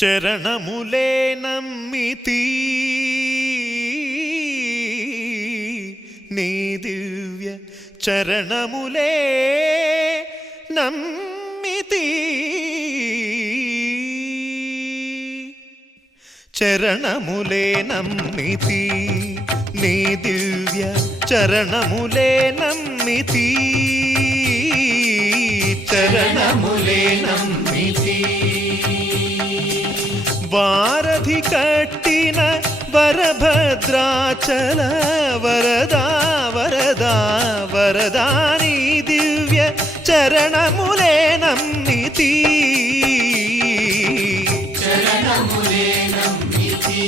చరణములే నమ్మితి నీ దివ్య చరణములే నమ్మితి చరణములే నమ్మితి నీ దివ్య చరణములే నమ్మితి చరణములే నమ్మితి వారధి కట్టిన వరభద్రాచల వరదా వరదా వరదా నీ దివ్య చరణములే నమ్మితి చరణములే నమ్మితి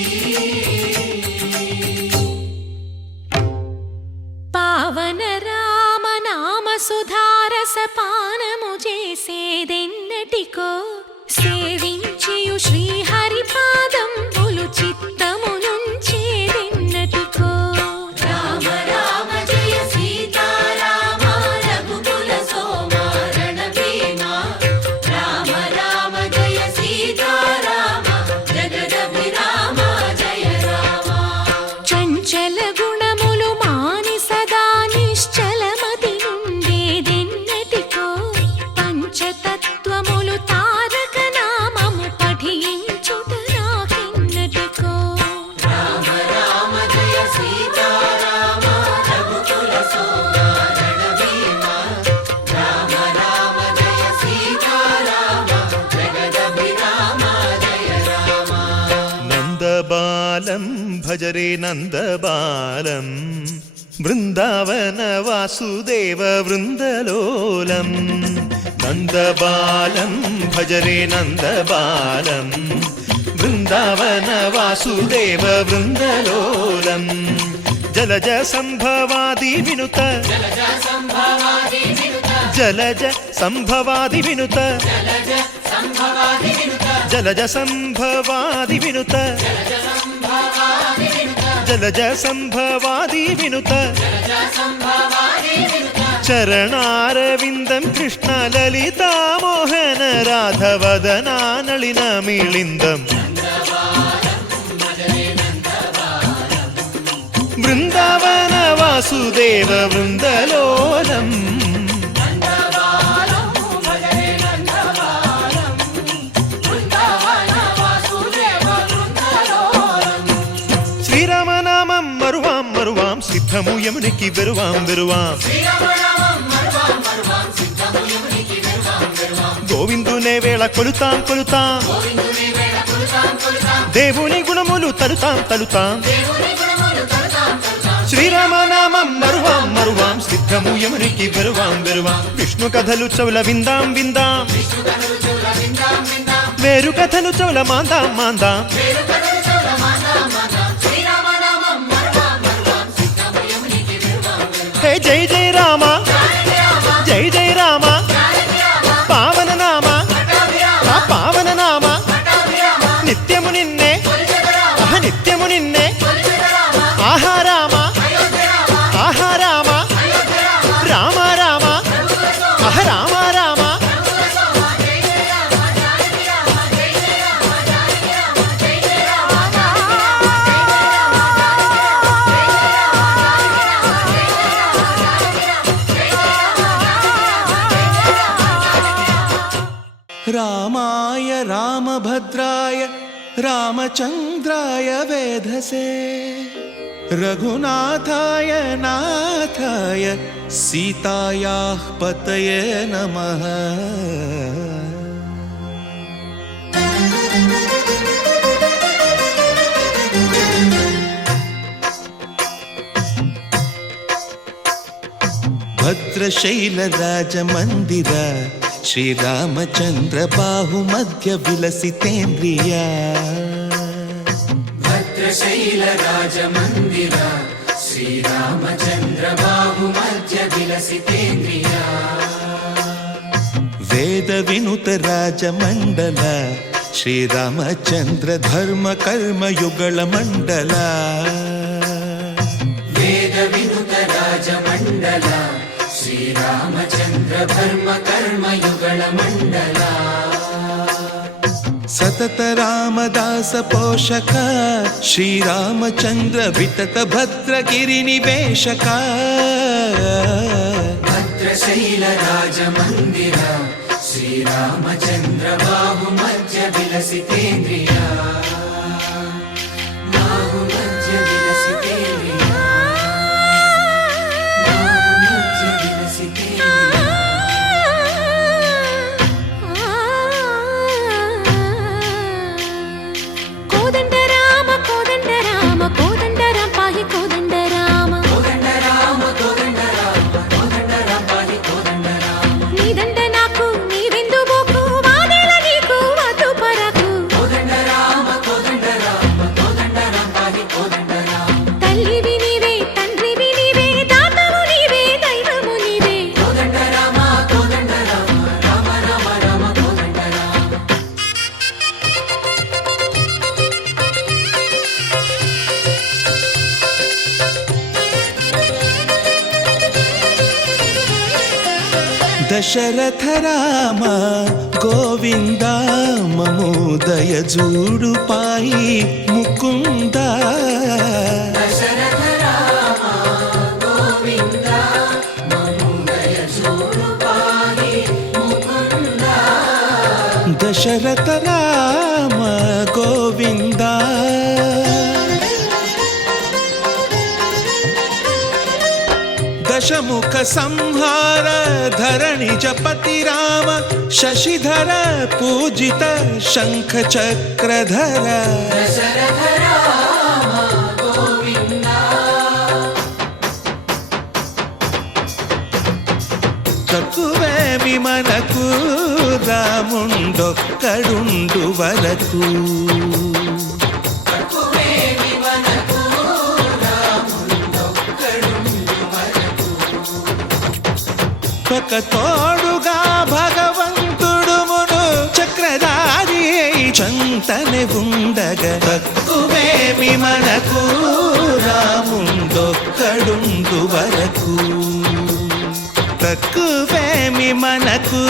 పావన రామ నామ సుధారస పానము చేసేదెన్నటికో సేవించియు శ్రీహరి పాదంబులు చిత్తము నుంచేదెన్నటికో రామ రామ జయ సీతారామ రఘుకుల సోమ రణభీమ రామ రామ జయ సీతారామ జగదభిరామ జయ రామ చంచల గుణములు మాని సదా నిశ్చలమతి నుండేదెన్నటికో పంచతత్వములు తారక నామము పఠించుట నాకెన్నటికో రామ రామ జయ సీతారామ రఘుకుల సోమ రణభీమ రామ రామ జయ సీతారామ జగదభిరామ జయ రామ నందబాలం భజరే నందబాలం బృందావన వాసుదేవ వృందలోలం నందబాలం భజరే నందబాలం బృందావన వాసుదేవ వృందలోలం జలజ సంభవాది వినుత జలజ సంభవాది వినుత జలజ సంభవాది వినుత జలజ సంభవాది వినుత జలజ సంభవాది వినుత జలజ సంభవాది వినుత జలజ సంభవాది వినుత జలజ సంభవాది వినుత చరణారవిందం కృష్ణ లలితా మోహన రాధవదనా నళిన మిళిందం బృందావన వాసుదేవ వృందలోలం శ్రీరామనామం మరువాం మరువాం సిద్ధము యమునికి వెరువాం వెరువాం గోవిందునే వేళ కొలుతాం కొలుతాం దేవుని గుణములు తలుతాం తలుతాం శ్రీరామనామం మరువాం మరువాం సిద్ధము యమునికి వెరువాం వెరువాం విష్ణు కథలు చౌల విందాం విందాం వేరు కథలు చౌల మాందాం మాందాం హే జై జై రామ జై జై రామ పావన నామ ఆ పావన నామ నిత్యము నిన్నే నిత్యము నిన్నే ఆహా రామ ఆహా రామ రామ రామ అహ రామ రామ రామాయ రామభద్రాయ రామచంద్రాయ వేధసే రఘునాథాయ నాథాయ సీతాయాః పతయే నమః భద్రశైలరాజమందిర శ్రీరామచంద్ర బాహుమధ్య విలసితేంద్రియ భద్రశైల రాజమందిర శ్రీరామచంద్ర బాహుమధ్య విలసితేంద్రియ వేద వినుత రాజమండల శ్రీరామచంద్ర ధర్మ కర్మయుగళ మండల వేద వినుత రాజమండల శ్రీరామచంద్ర ధర్మ కర్మయుగళ మండల సతత రామదాస పోషక శ్రీరామచంద్ర వితత భద్రగిరి నివేశక భద్రశైల రాజమందిర శ్రీరామచంద్ర బాహు మధ్య విలసితేంద్రియ బాహు మధ్య విలసితేంద్రియ బాహు మధ్య విలసితేంద్రియ కోదండ రామ కోదండ రామ కోదండ రామ పాహి కోదండ రామ కోదండ రామ కోదండ రామ కోదండ రామ పాహి కోదండ రామ నీదండ నాకు నీవెందు బోకు వాదేల నీకు వద్దు పరకు కోదండ రామ కోదండ రామ కోదండ రామ పాహి కోదండ రామ తల్లివి నీవే తండ్రివి నీవే దాతవు నీవే దైవము నీవే కోదండ రామ కోదండ రామ రామ రామ రామ కోదండ రామ దశరథ రామ గోవింద మమోదయ జూడు పాయి ముకుంద దశరథ రామ గోవింద మముదయ చూడు పాహి ముకుంద దశరథ రామ గోవింద దశముఖ సంహార ధరణి జపతి రామ శశిధర పూజిత శంఖ చక్రధర దశరథ రామ గోవింద తక్కువేమి మనకు రాముండొక్కడుండు వరకు తక్కువేమి మనకు రాముండొక్కడుండు వరకు ఒక తోడుగా భగవంతుడు మును చక్రధారి చంతనే ఉండగ తక్కువేమి మనకు రాముండొక్కడుండు వరకు తక్కువేమి మనకు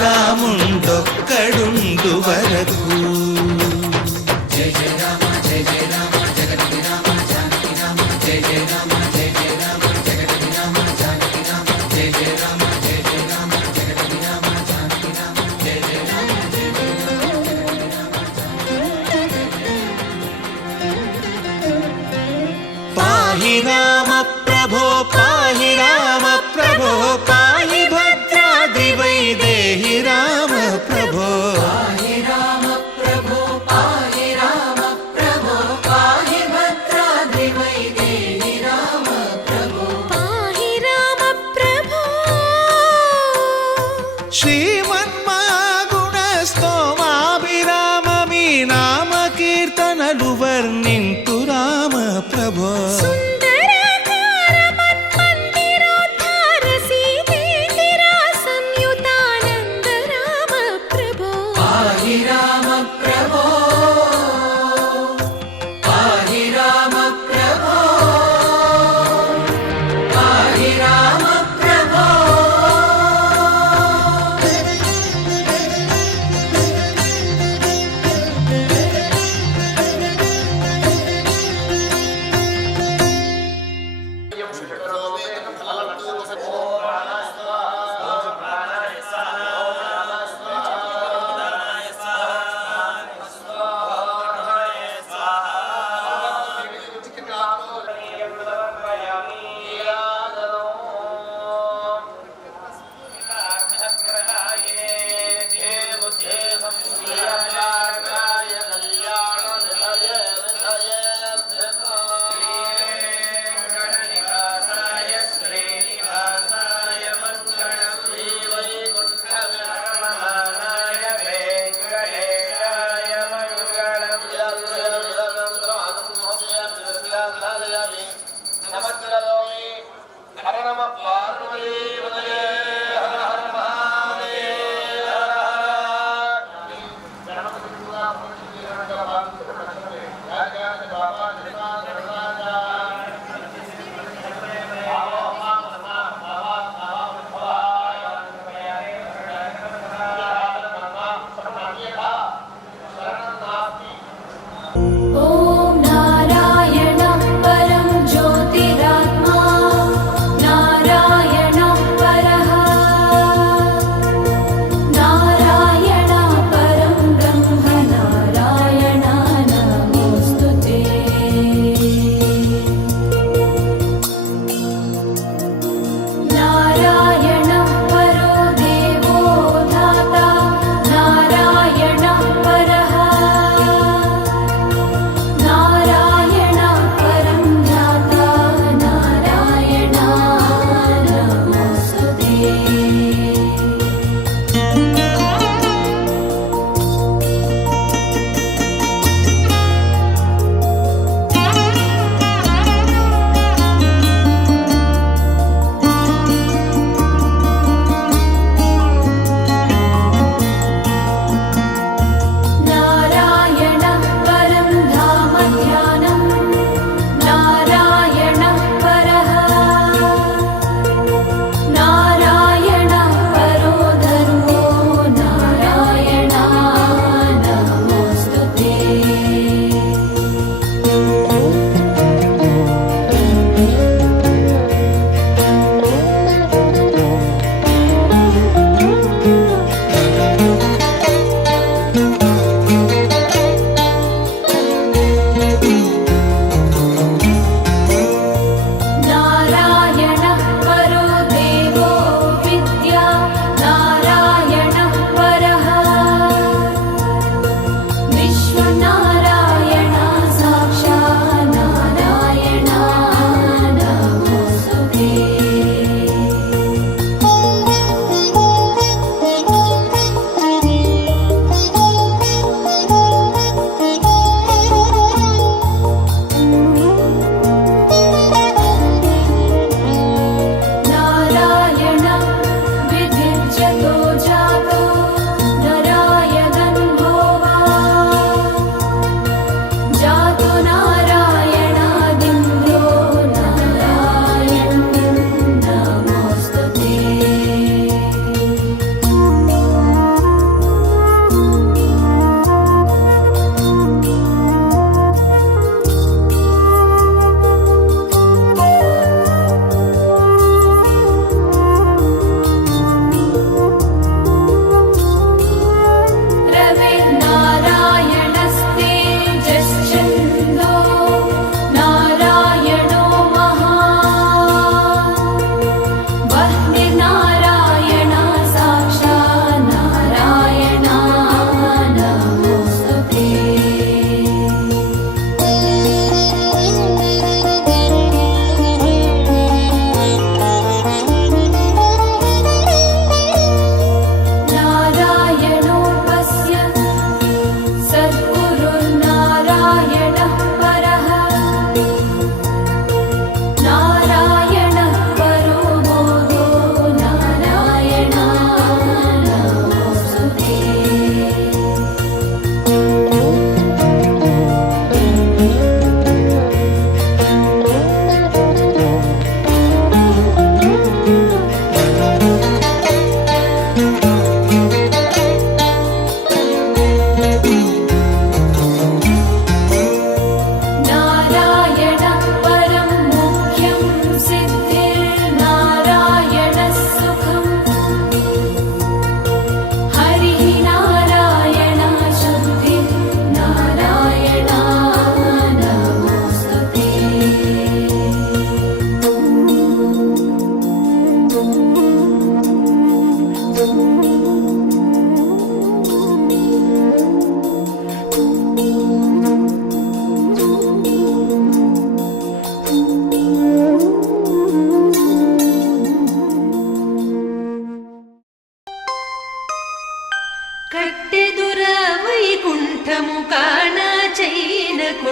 రాముండొక్కడుండు వరకు జయ జయ రామ జయ జయ రామ జగతి రామ జానకి రామ జయ జయ రామ జయ జయ రామ జగతి రామ జానకి రామ జయ జయ రామ జయ జయ రామ జగతి రామ జానకి రామ జయ జయ రామ జయ జయ రామ పాహి రామ ప్రభో పాహి రామ ప్రభో పాహి భద్రాద్రి వైదేహి రామ ప్రభో పాహి రామ ప్రభో పాహి రామ ప్రభో పాహి భద్రాద్రి వైదేహి రామ ప్రభో పాహి రామ ప్రభో శ్రీమన్మాగుణ స్తోమాభిరామ మీ నామ కీర్తనలు వర్ణింతు రామ ప్రభో సుందర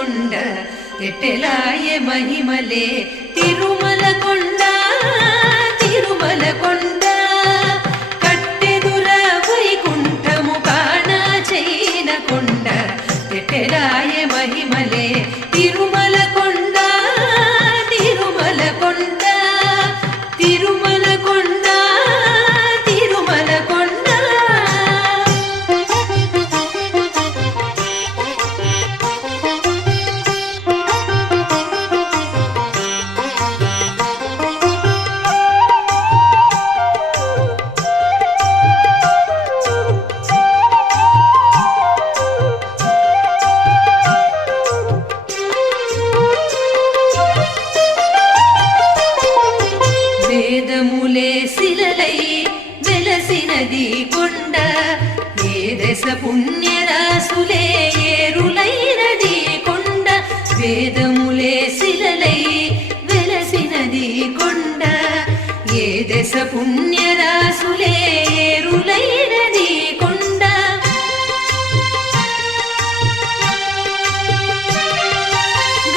కొండ ఎట్టెలాయ మహిమలే తిరుమల కొండ తిరుమల కొండ కట్టెదుర వైకుంఠము కాణ చైన కొండ ఎట్టెలాయ మహిమలే తిరుమల కొండ తిరుమల కొండ తిరుమల కొండ తిరుమల కొండ వేదములే శిలలై వెలసినది కొండ ఏ దశ పుణ్యరాసులే ఏరులైనది కొండ వేదములే శిలలై వెలసినది కొండ ఏ దశ పుణ్యరాసులే ఏరులైనది కొండ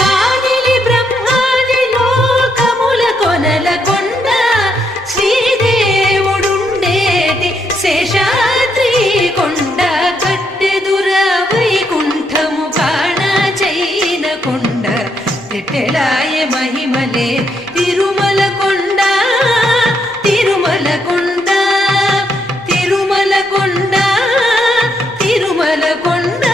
గాదిలి బ్రహ్మాది లోకముల కొనల కొండ శ్రీదేవుడుండేటి శేషాద్రి కొండ కట్టెదుర వైకుంఠము కాణ చైన కొండ ఎట్టెలాయ మహిమలే తిరుమల కొండ తిరుమల కొండ తిరుమల కొండ తిరుమల కొండ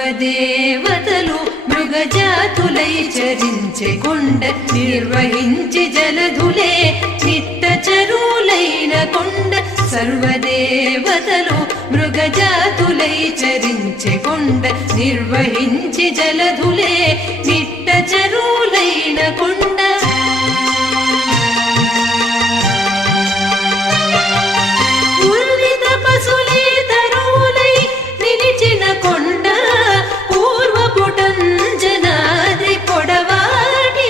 సర్వదేవతలు మృగజాతులై చరించే కొండ నిర్వహించి జలధులే నిట్ట చరులైన కొండ సర్వదేవతలు మృగజాతులై చరించే కొండ నిర్వహించి జలధులే నిట్ట చరులైన కొండ పూర్విత పశులే తరువులై నిలిచిన కొండ పూర్వపుటంజనాది పొడవాటి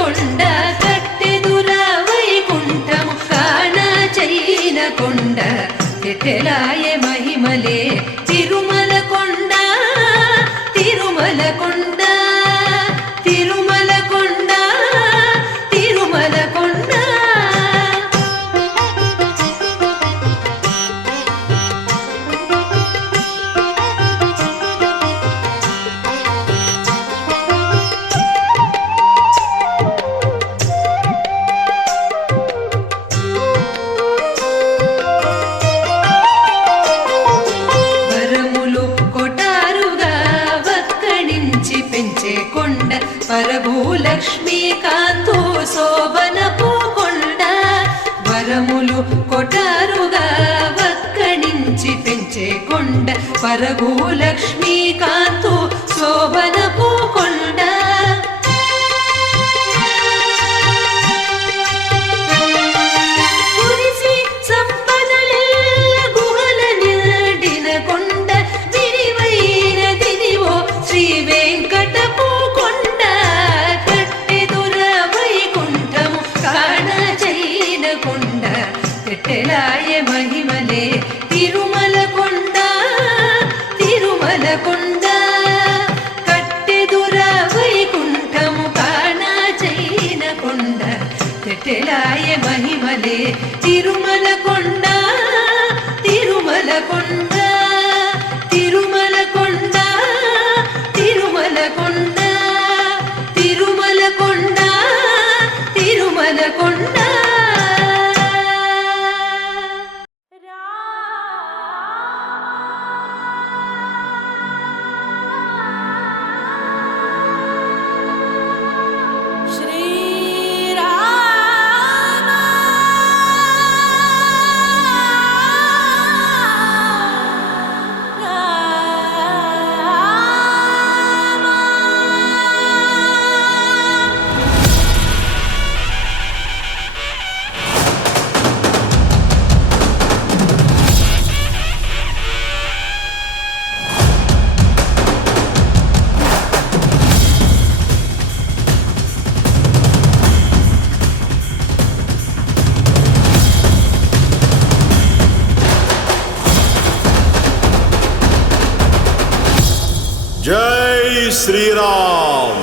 కొండ కట్టెదుర వైకుంఠము కాణ చైన కొండ ఎట్టెలాయ మహిమలే తిరుమల కొండ తిరుమల కొండ తిరుమల కొండ తిరుమల కొండ వరములు కొటారుగా వక్కడించి పెంచే కొండ పరభూలక్ష్మీకాంతో శోభనపు కొండ వరములు కొటారుగా వక్కడించి పెంచే కొండ పరభూలక్ష్మీకాంతో శోభనపు కొండ కురిసి సంపదలెల్ల గుహల నిండిన కొండ విరివైనదిదివో శ్రీ వెంకటపు కొండ కట్టెదుర వైకుంఠము కాణ చైన కొండ ఎట్టెలాయ మహిమలే తిరుమల కొండ తిరుమల కొండ కట్టెదుర వైకుంఠము కాణ చైన కొండ ఎట్టెలాయ మహిమలే తిరుమల కొండ తిరుమల కొండ తిరుమల కొండ తిరుమల కొండ తిరుమల కొండ తిరుమల కొండ శ్రీరామ శ్రీరామ్.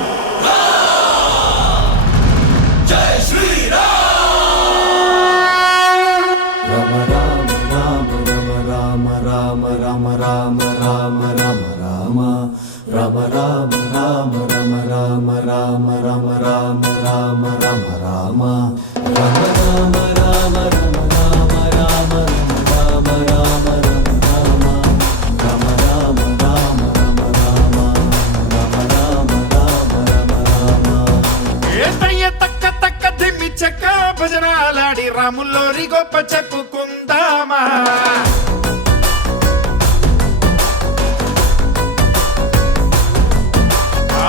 భజనాలాడి రాముల్లోరి గొప్ప చెప్పుకుందామా.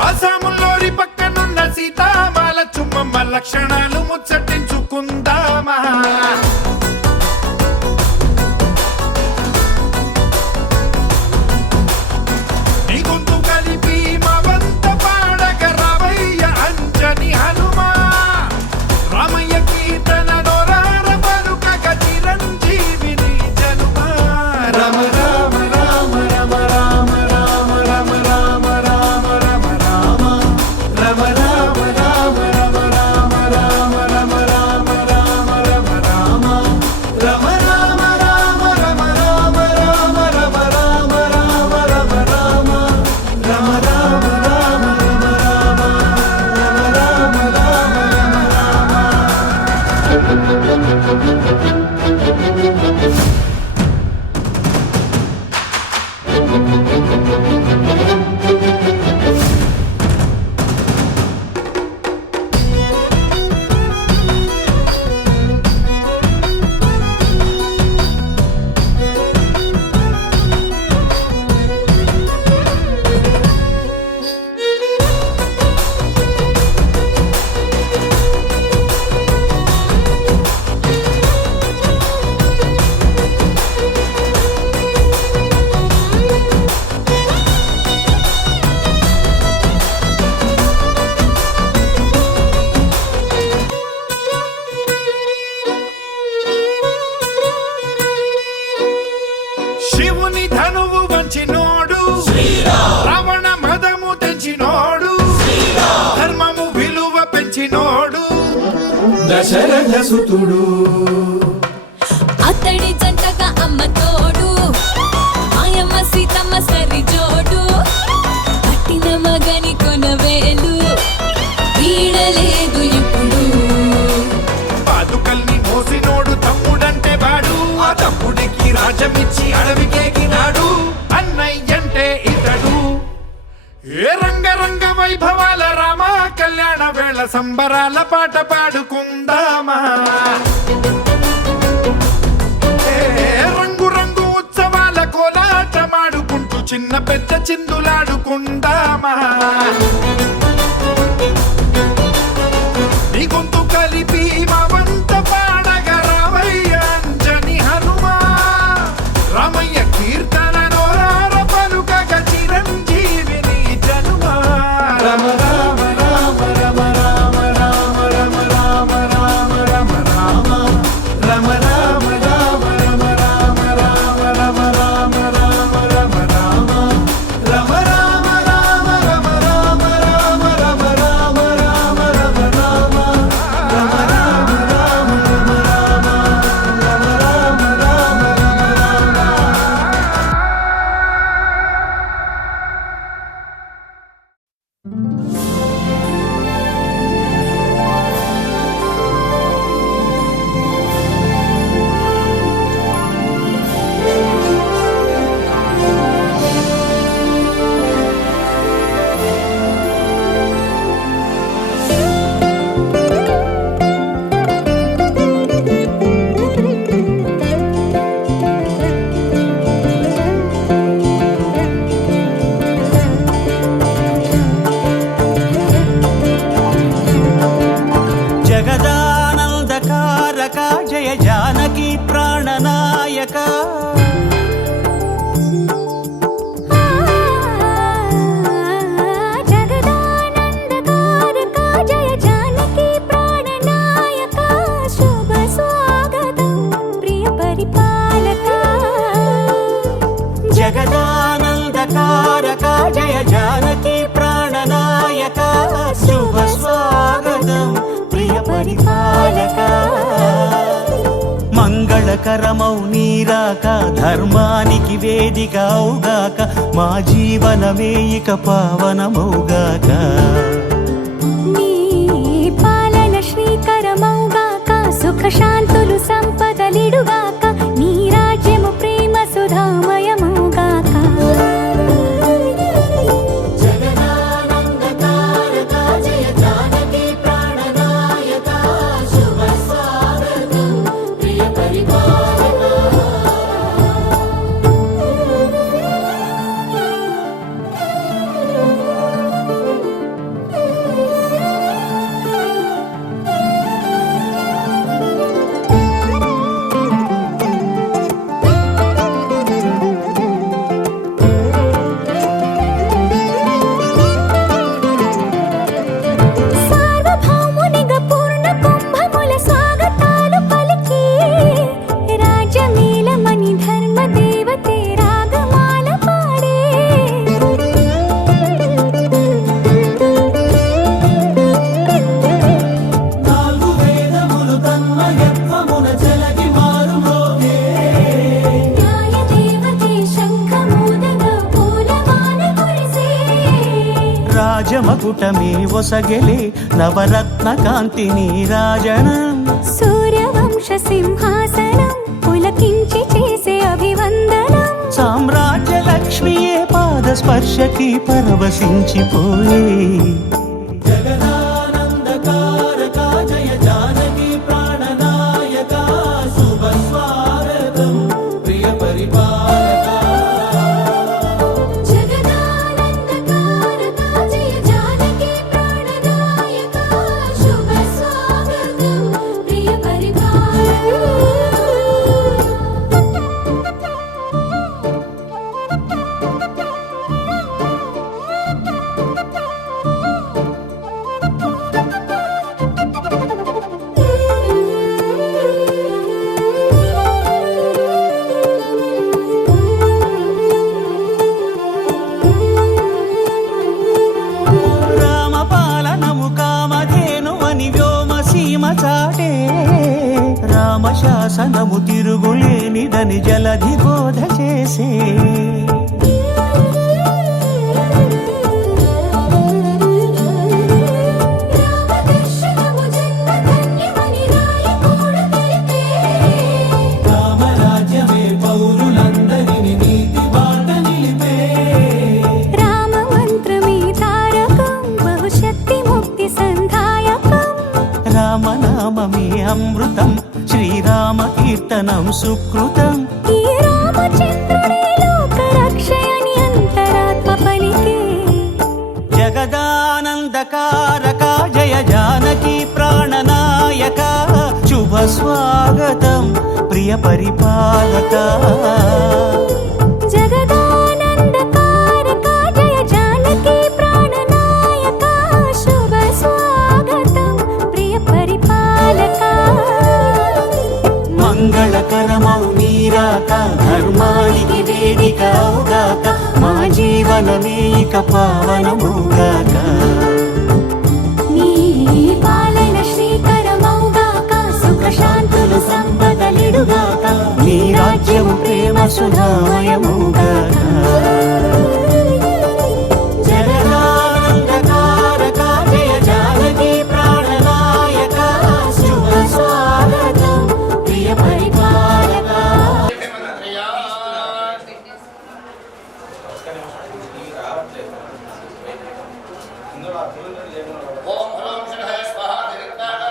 ఆసాముల్లోరి పక్కనున్న సీతామాల చుమ్మమ్మ లక్షణాలు ముచ్చటించుకుందామా. నీ గొంతు కలిపి మా వంత పాడగ రావయ్య అంజని హనుమా. రామయ్య కీర్తన నోరార పలుకగ చిరంజీవిని జనుమా. రమ రామ రామ రమ రామ రామ రమ రామ రామ రమ రామ రమ రామ రామ రమ రామ రామ రమ రామ రామ రమ రామ రమ రామ రామ రమ రామ రామ రమ రామ రామ రమ రామ రమ రామ రామ రమ రామ రమ రామ శివుని ధనువు వంచినోడు, రావణ మదము తెంచినోడు, ధర్మము విలువ పెంచినోడు, దశరథ సుతుడు. అతడి జంటగా అమ్మ తోడు, మాయమ్మ సీతమ్మ సరి జోడు, పట్టిన మగని కొనవేలు వీడలేదు ఇప్పుడు. పాదుకల్ని మోసినోడు తమ్ముడంటే వాడు, ఆ తమ్ముడికి రాజమిచ్చి అడవికేకినాడు, అన్నయ్యంటే ఇతడు. ఏ రంగరంగ వైభవాల రామ కళ్యాణ వేళ సంబరాల పాట పాడుకుందామా. ఏ రంగు రంగు ఉత్సవాల కోలాటమాడుకుంటూ చిన్న పెద్ద చిందులాడుకుందామా. నీ గొంతు కలిపి మా వంత పాడగ రావయ్య అంజని హనుమా. రామయ్య కీర్తన నోరార పలుకగ చిరంజీవిని జనుమా. రమ రామ రామ రమ రామ రామ రమ రామ రామ రమ రామ రమ రామ రామ రమ రామ రామ రమ రామ రామ రమ రామ రమ రామ రామ రమ రామ రామ స్వాగతం ప్రియ పరిపాలక మంగళకరమౌ నీరాక ధర్మానికి వేదిక అవుగాక మా జీవనమే ఇక పావనమౌగాక నీ పాలన శ్రీకరమౌగాక సుఖ శాంతులు సంపదలిడుగాక నీ రాజ్యము ప్రేమ సుధామయమౌగాక రాజమకుటమే ఒసగెలే నవరత్న కాంతిని రాజనం సూర్యవంశ సింహాసనం పులకించి చేసే అభివందనం సామ్రాజ్య లక్ష్మియే పాద స్పర్శకి పరవశించిపోయే జగదానందకారక జయ జానకి ప్రాణనాయక శుభ స్వాగతం ప్రియ పరిపాలక చాటే రామశాసనము తిరుగులేనిదని జలధి బోధ చేసే రామరాజ్యమే పౌరులందరిని నీతి బాట నిలిపే రామ మంత్రమే తారకం బహుశక్తి ముక్తి సంధాయకం రామనామమే అమృతం శ్రీరామ కీర్తనం సుకృతం ఈ రామచంద్రుడే లోక రక్షయని అంతరాత్మ పలికే జగదానందకారక జయ జానకి ప్రాణనాయక శుభ స్వాగతం ప్రియ పరిపాలక జగదానందకారక జయ జానకి ప్రాణనాయక శుభ స్వాగతం ప్రియ పరిపాలక మంగళకరమౌ నీరాక ధర్మానికి వేదిక అవుగాక మా జీవనమే ఇక పావనమౌగాక నీ పాలన శ్రీకరమౌగాక సుఖ శాంతులు సంపదలిడుగాక నీ రాజ్యము ప్రేమ సుధామయమౌగాక జగదానందకారక జయ జానకి ప్రాణనాయక శుభ స్వాగతం ప్రియ పరిపాలక ఓం హ్రౌం శనః స్వాహా దిక్తాః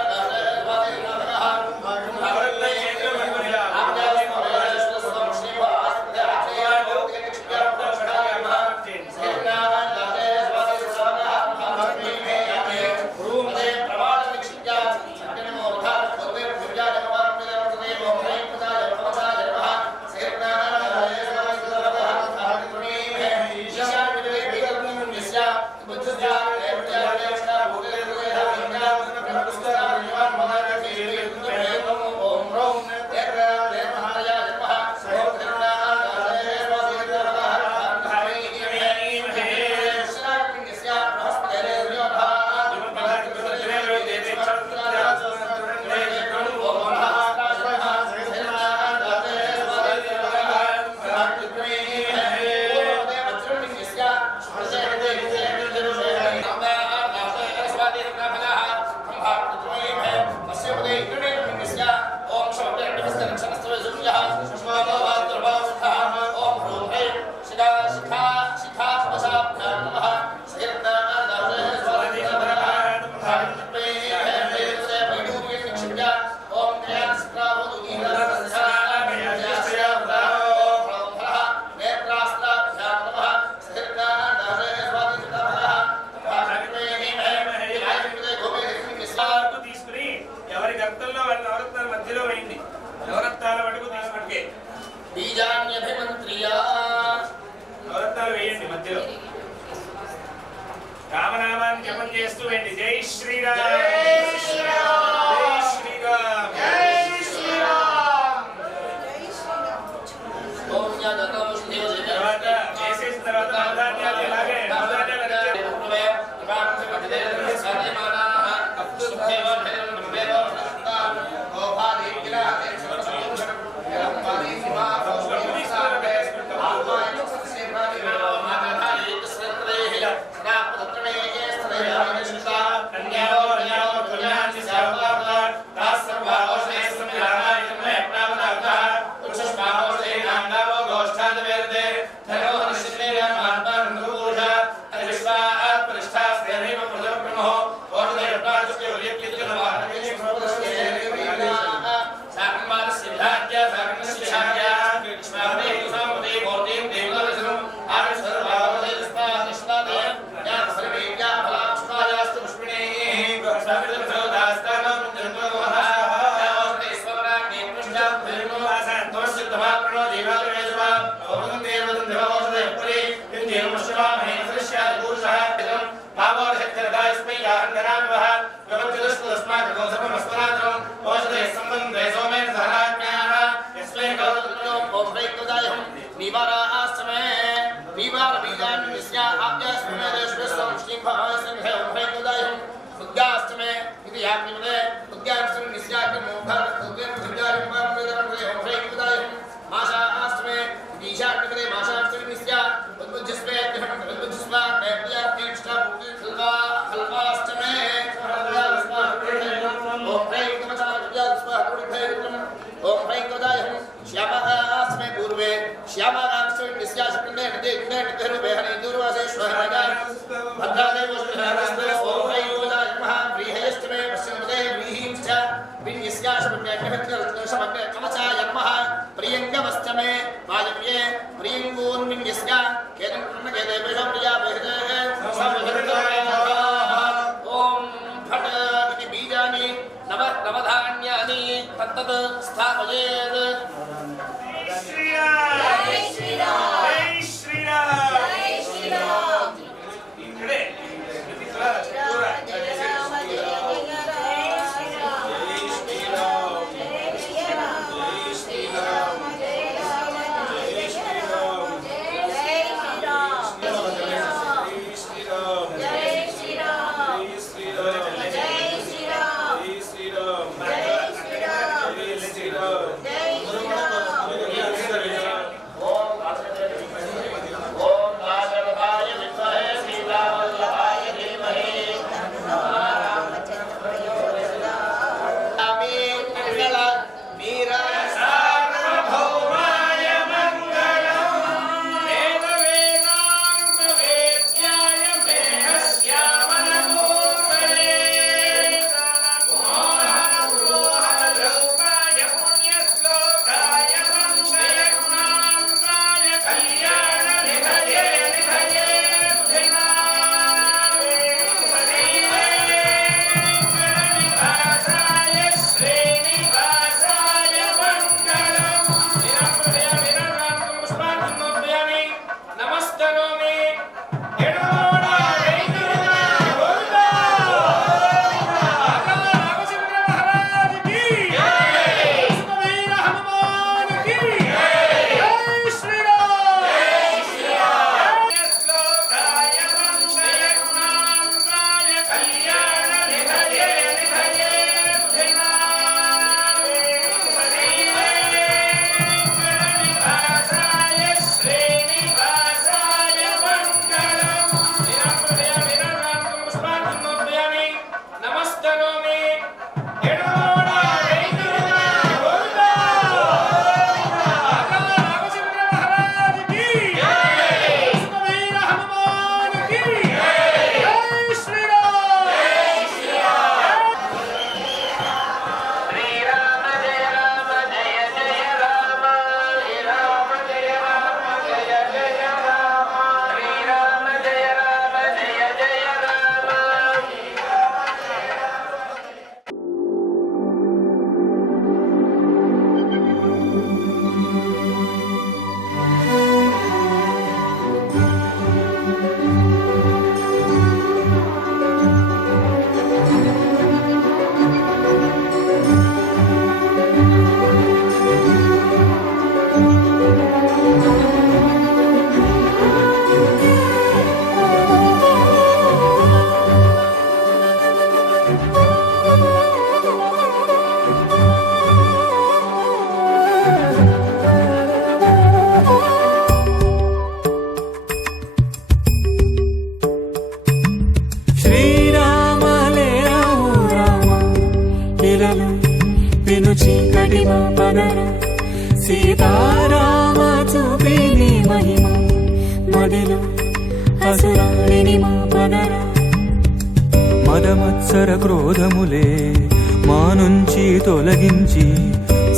याग्निमदे उद्यानस्य निस्याग्निमोभा उद्यानमुद्यारिम्बामुदरमुदे ओम ह्रीं कुदायं माशास्मे ईशाग्निमदे माशास्मे निस्या उद्बुद्धस्मे उद्बुद्धस्मा मेप्यार्तिष्ठा खल्वा खल्वाष्टमे ओम ह्रीं कुमचार्यास्मा कुडिभैरम् ओम ह्रीं कुदायं श्यामास्मे पूर्वे श्यामास्मे निस्याशपिण्डे नदे नदे हरि दूरवासेश्वरः भद्रादेव श्रीहरस्ते ओम ह्रीं कुदायं महाव्रीहयष्टमे पश्चिमदे व्रीहिंश्च विन्यस्याशपिण्डे कवचाय नमः प्रियङ्गमस्तमे वायव्ये प्रियङ्गून्विन्यस्य केदं वेषं प्रिया वेदे ओम फट इति बीजानि नवधान्यानि तत्तत् स्थापयेत् సీతారామ చూపిని మహిమ మదిలో అసురాలిని మా పదర మదమత్సర క్రోధములే మా నుంచి తొలగించి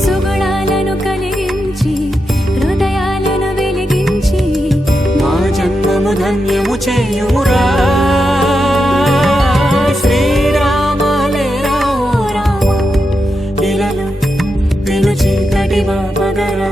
సుగుణాలను కలిగించి హృదయాలను వెలిగించి మా జన్మము ధన్యము చేయుమురా శ్రీరామ లేరా ఓ రామ ఇలను పిలుచి కటివా పగరా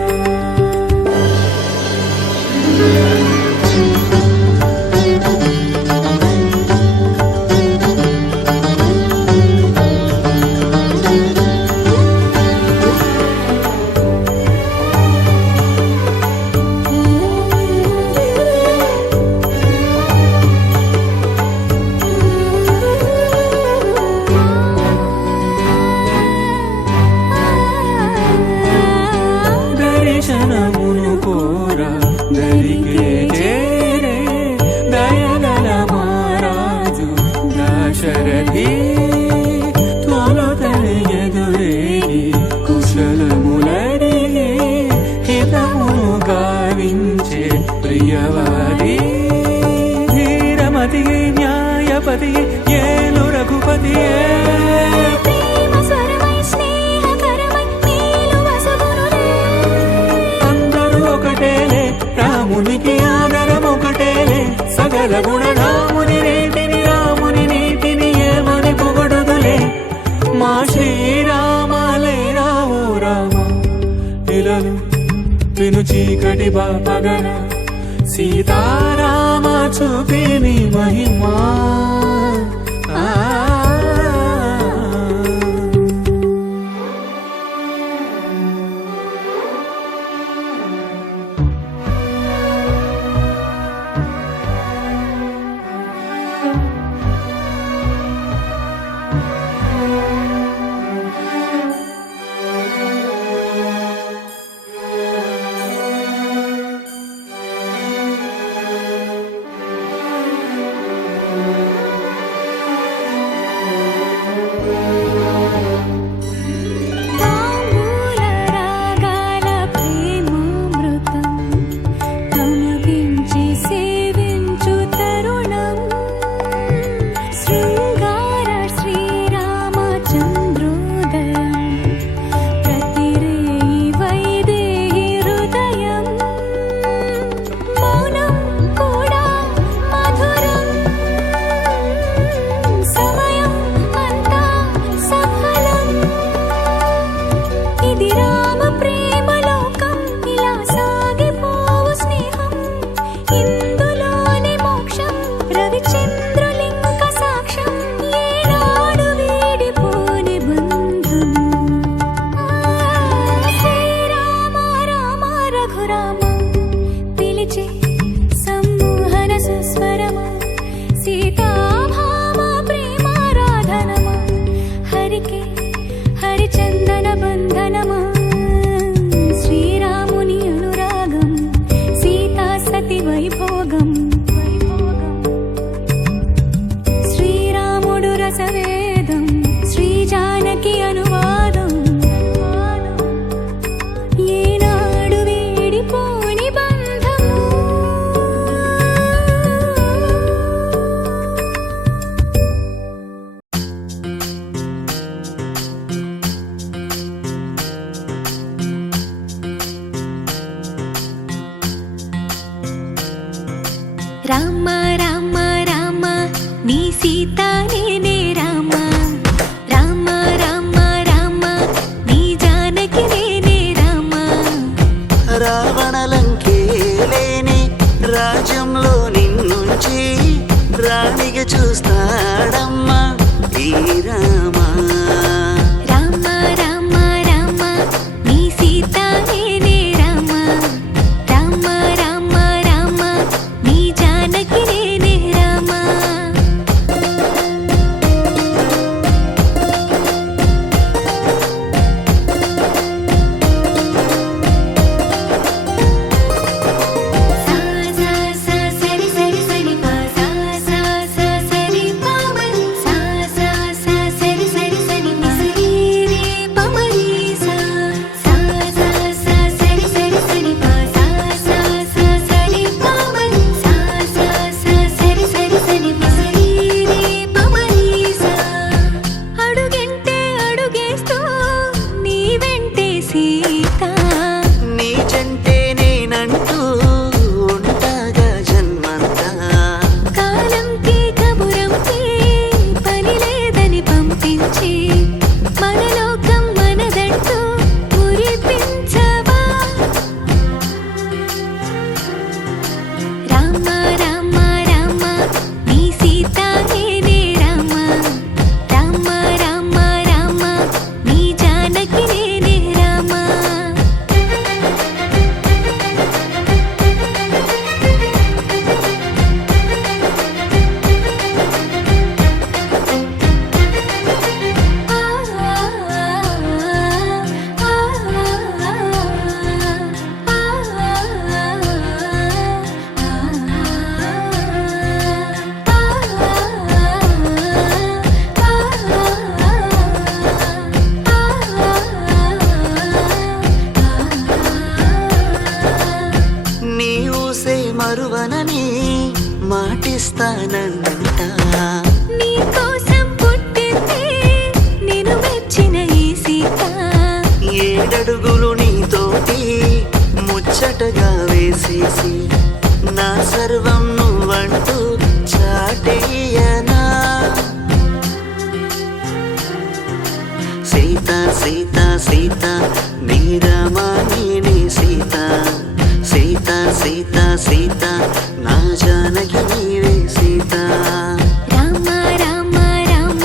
పెను చీకటి బాపగర సీతారామ చూపిని మహిమా రామ రామ రామ నీ సీత నేనే రామ రామ రామ రామ నీ జానకి నేనే రామ రావణలంకేలేని రాజ్యంలో నిన్నుంచి రాణిగా చూస్తాడమ్మా ఈ రామ రామ రామ రామ నీ సీత నేనే రామ రామ రామ రామ నీ జానకి నేనే రామ సా సా సా సరి సరి సరి పా సా సా సా సరి పా మరి సా సా సా సరి సరి సరి పా సరి రే పా మరి సా సా సా సా సరి సరి సరి పా సా సా సా సరి పా మరి సా సా సా సరి సరి సరి పా సరి రే పా మరి సా అడుగంటే అడుగేస్తూ నీ వెంటే సీత నీ చెంటే నేనంటూ ఉంటాగా జన్మంతా కాలంకి కబురంకి పని లేదని పంపించి మన లోకం మనదంటూ మురిపించవా రామ రామ రామ నీ సీత నేనే రామ రామ రామ రామ నీ జానకి నేనే రామ నీ ఊసే మరువనని మాటిస్తానంట నీ కోసం పుట్టింది నేను మెచ్చిన ఈ సీత 7 అడుగులు నీతోటి ముచ్చటగా వేసేసి నా సర్వం నువ్వంటూ చాటేయనా సీత సీత సీత నీ రామ నీ సీత సీత సీత నా జానకి నీవే సీత రామ రామ రామ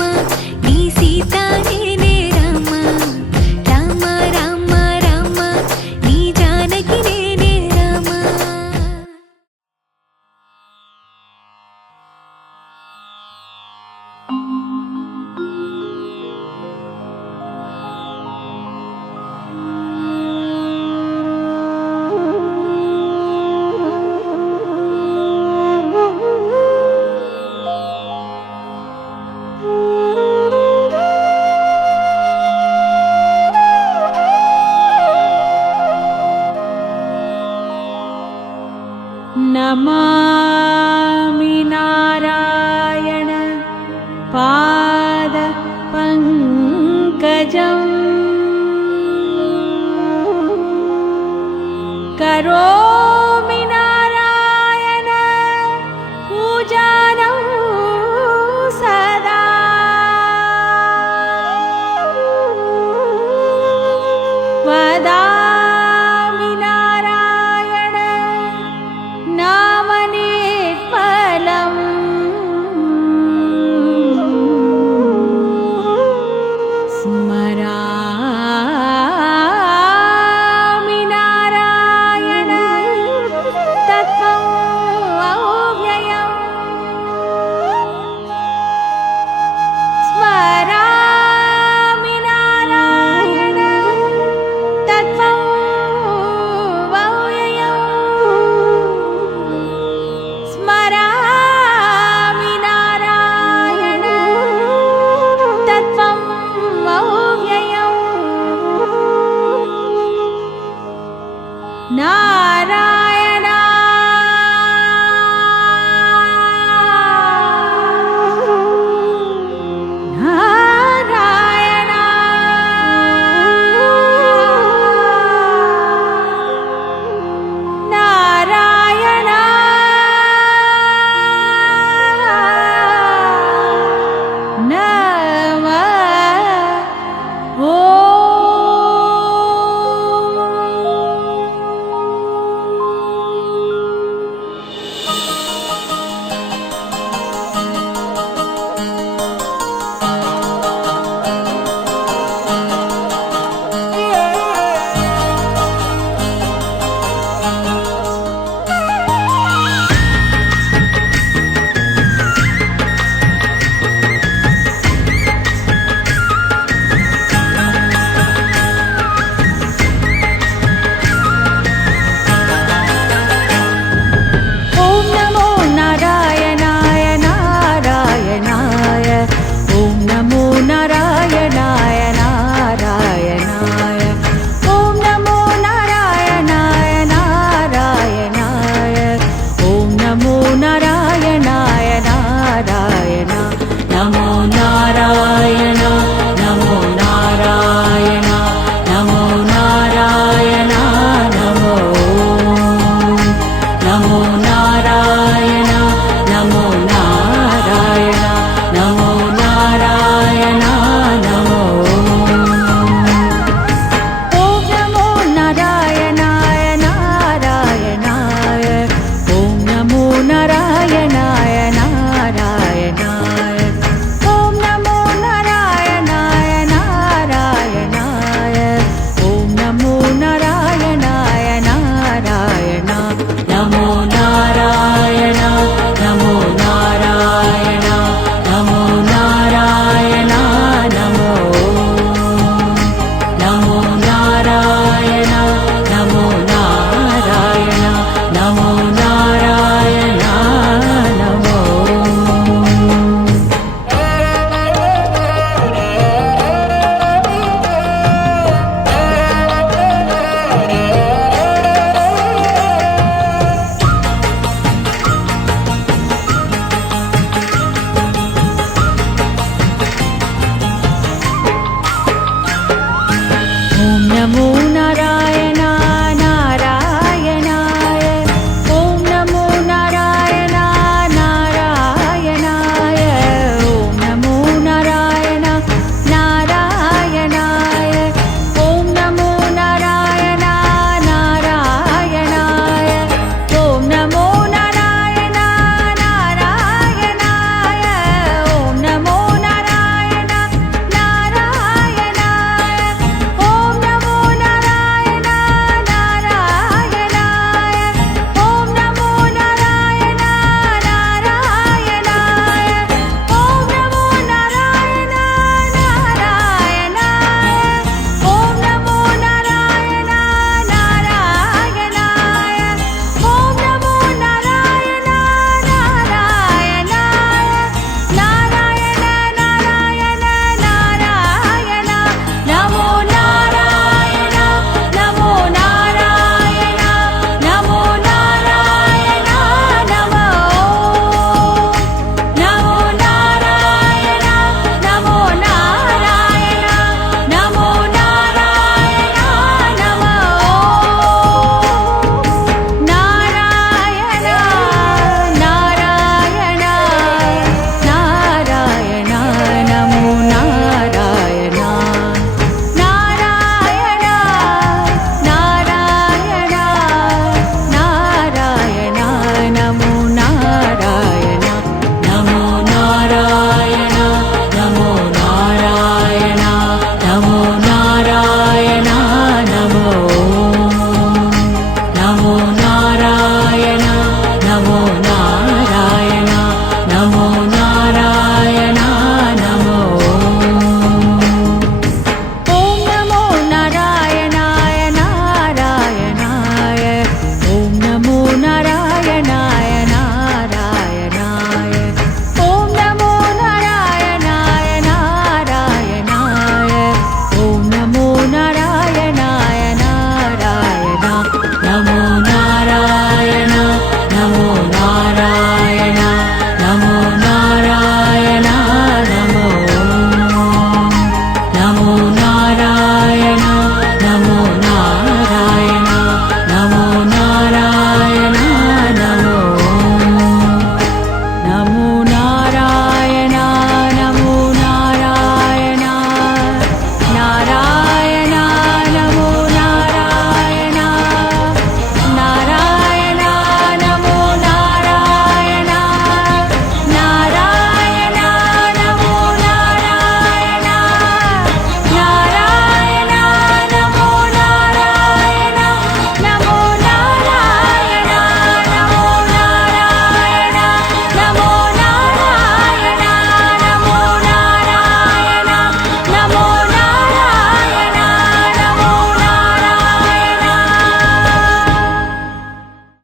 నీ సీత నేనే రామ రామ రామ రామ నీ జానకి నేనే రామ नमामि नारायण पाद पंकजं करो